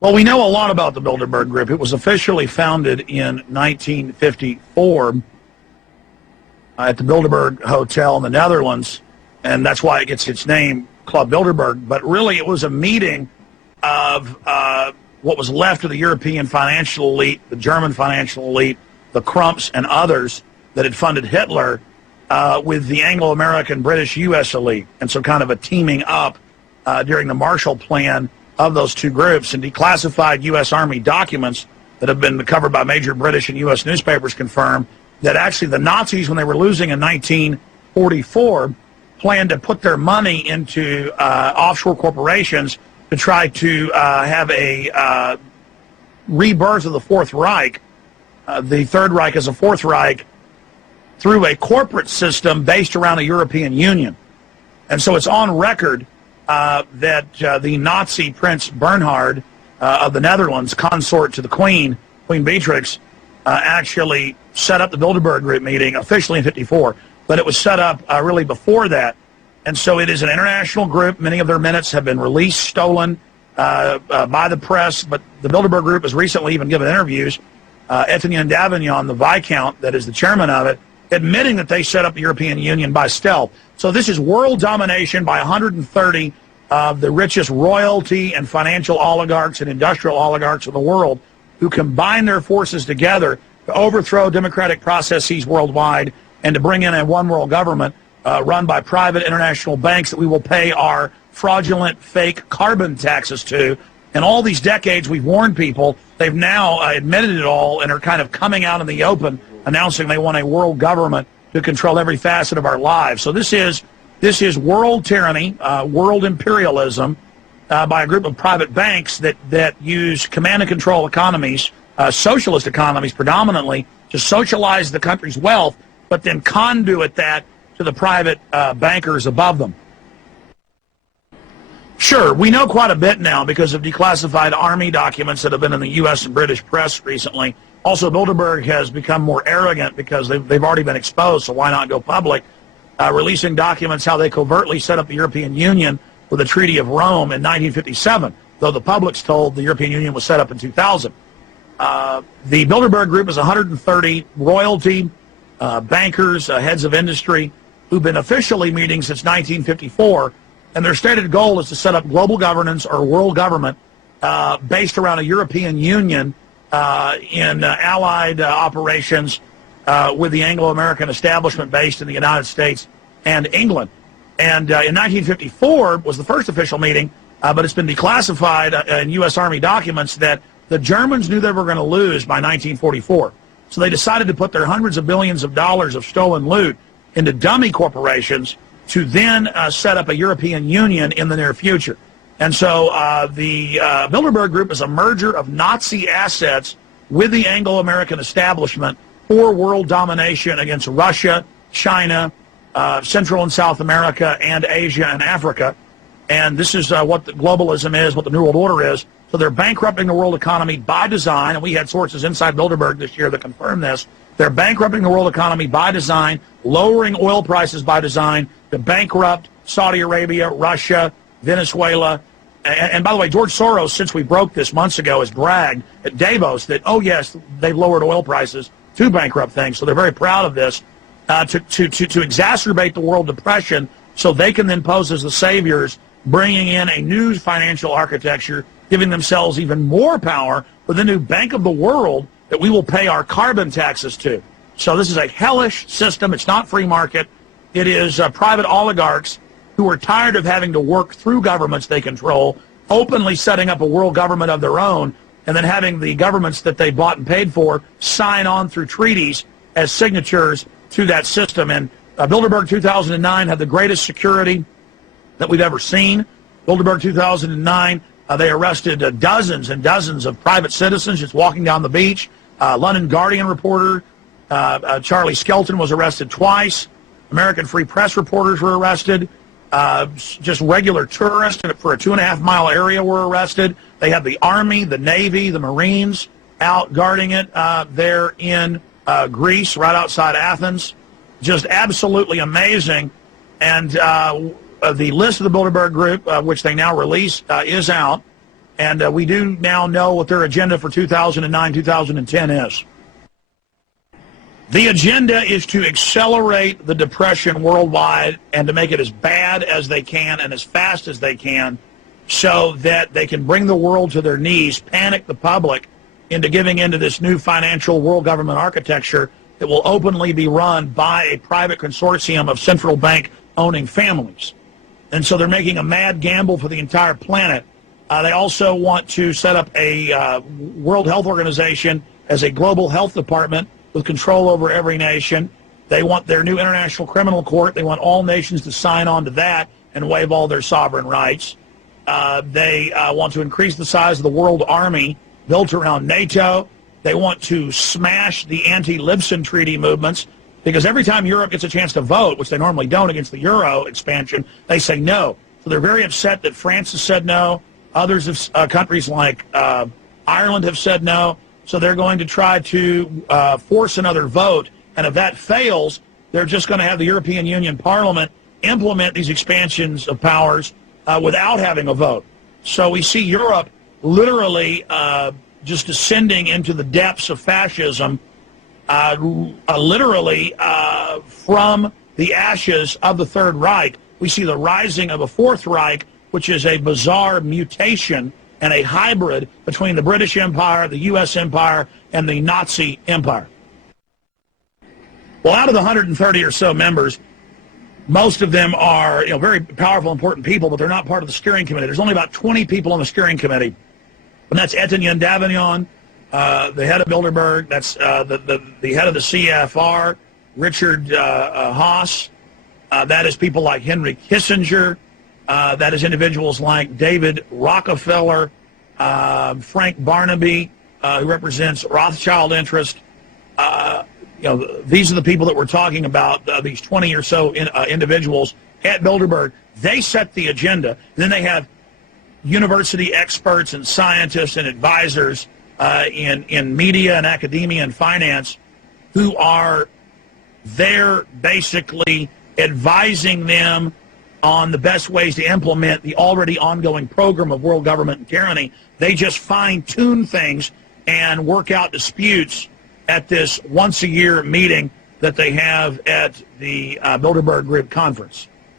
Well, we know a lot about the Bilderberg Group. It was officially founded in 1954 at the Bilderberg Hotel in the Netherlands, and that's why it gets its name, Club Bilderberg. But really, it was a meeting of what was left of the European financial elite, the German financial elite, the Crumps, and others that had funded Hitler with the Anglo-American British U.S. elite. And so kind of a teaming up during the Marshall Plan of those two groups, and declassified U.S. Army documents that have been covered by major British and U.S. newspapers confirm that actually the Nazis, when they were losing in 1944, planned to put their money into offshore corporations to try to have a rebirth of the Fourth Reich, the Third Reich as a Fourth Reich, through a corporate system based around a European Union. And so it's on record that the Nazi Prince Bernhard of the Netherlands, consort to the Queen, Queen Beatrix, actually set up the Bilderberg Group meeting officially in '54, but it was set up really before that. And so it is an international group. Many of their minutes have been released, stolen by the press, but the Bilderberg Group has recently even given interviews. Etienne Davignon, the Viscount that is the chairman of it, admitting that they set up the European Union by stealth. So this is world domination by 130 of the richest royalty and financial oligarchs and industrial oligarchs in the world, who combine their forces together to overthrow democratic processes worldwide and to bring in a one world government run by private international banks that we will pay our fraudulent fake carbon taxes to. And all these decades we've warned people, they've now admitted it all and are kind of coming out in the open, announcing they want a world government to control every facet of our lives. So this is world tyranny, world imperialism by a group of private banks that use command and control economies, socialist economies predominantly, to socialize the country's wealth, but then conduit that to the private bankers above them. Sure, we know quite a bit now because of declassified Army documents that have been in the U.S. and British press recently. Also, Bilderberg has become more arrogant because they've already been exposed, so why not go public? Releasing documents how they covertly set up the European Union with the Treaty of Rome in 1957, though the public's told the European Union was set up in 2000. The Bilderberg Group is 130 royalty, bankers, heads of industry, who've been officially meeting since 1954, and their stated goal is to set up global governance or world government based around a European Union in allied operations with the Anglo-American establishment based in the United States and England. And in 1954 was the first official meeting, but it's been declassified in U.S. Army documents that the Germans knew they were going to lose by 1944. So they decided to put their hundreds of billions of dollars of stolen loot into dummy corporations to then set up a European Union in the near future. And so the Bilderberg Group is a merger of Nazi assets with the Anglo-American establishment for world domination against Russia, China, Central and South America, and Asia and Africa. And this is what the globalism is, what the New World Order is. So they're bankrupting the world economy by design, and we had sources inside Bilderberg this year that confirmed this. They're bankrupting the world economy by design, lowering oil prices by design to bankrupt Saudi Arabia, Russia, Venezuela. And by the way, George Soros, since we broke this months ago, has bragged at Davos that, oh yes, they've lowered oil prices to bankrupt things. So they're very proud of this to exacerbate the world depression so they can then pose as the saviors, bringing in a new financial architecture, giving themselves even more power with the new Bank of the World that we will pay our carbon taxes to. So this is a hellish system. It's not free market. It is private oligarchs who are tired of having to work through governments they control, openly setting up a world government of their own, and then having the governments that they bought and paid for sign on through treaties as signatures to that system. And Bilderberg 2009 had the greatest security that we've ever seen. Bilderberg 2009, they arrested dozens and dozens of private citizens just walking down the beach. London Guardian reporter Charlie Skelton was arrested twice. American Free Press reporters were arrested. Just regular tourists for a 2.5-mile area were arrested. They had the Army, the Navy, the Marines out guarding it there in Greece, right outside Athens. Just absolutely amazing. And the list of the Bilderberg Group, which they now release, is out. And we do now know what their agenda for 2009-2010 is. The agenda is to accelerate the depression worldwide and to make it as bad as they can and as fast as they can so that they can bring the world to their knees, panic the public into giving into this new financial world government architecture that will openly be run by a private consortium of central bank owning families. And so they're making a mad gamble for the entire planet. They also want to set up a World Health Organization as a global health department with control over every nation. They want their new International Criminal Court. They want all nations to sign on to that and waive all their sovereign rights. They want to increase the size of the world army built around NATO. They want to smash the anti-Libsyn treaty movements because every time Europe gets a chance to vote, which they normally don't against the Euro expansion, they say no. So they're very upset that France has said no. Others of countries like Ireland have said no. So they're going to try to force another vote. And if that fails, they're just going to have the European Union Parliament implement these expansions of powers without having a vote. So we see Europe literally just descending into the depths of fascism, literally from the ashes of the Third Reich. We see the rising of a Fourth Reich, which is a bizarre mutation and a hybrid between the British Empire, the U.S. Empire, and the Nazi Empire. Well, out of the 130 or so members, most of them are very powerful, important people, but they're not part of the steering committee. There's only about 20 people on the steering committee, and that's Etienne Davignon, the head of Bilderberg, that's the head of the CFR, Richard Haas, that is people like Henry Kissinger, that is individuals like David Rockefeller, Frank Barnaby, who represents Rothschild interest. These are the people that we're talking about, these 20 or so individuals at Bilderberg. They set the agenda. Then they have university experts and scientists and advisors in media and academia and finance who are there basically advising them on the best ways to implement the already ongoing program of world government and tyranny. They just fine-tune things and work out disputes at this once-a-year meeting that they have at the Bilderberg Group conference.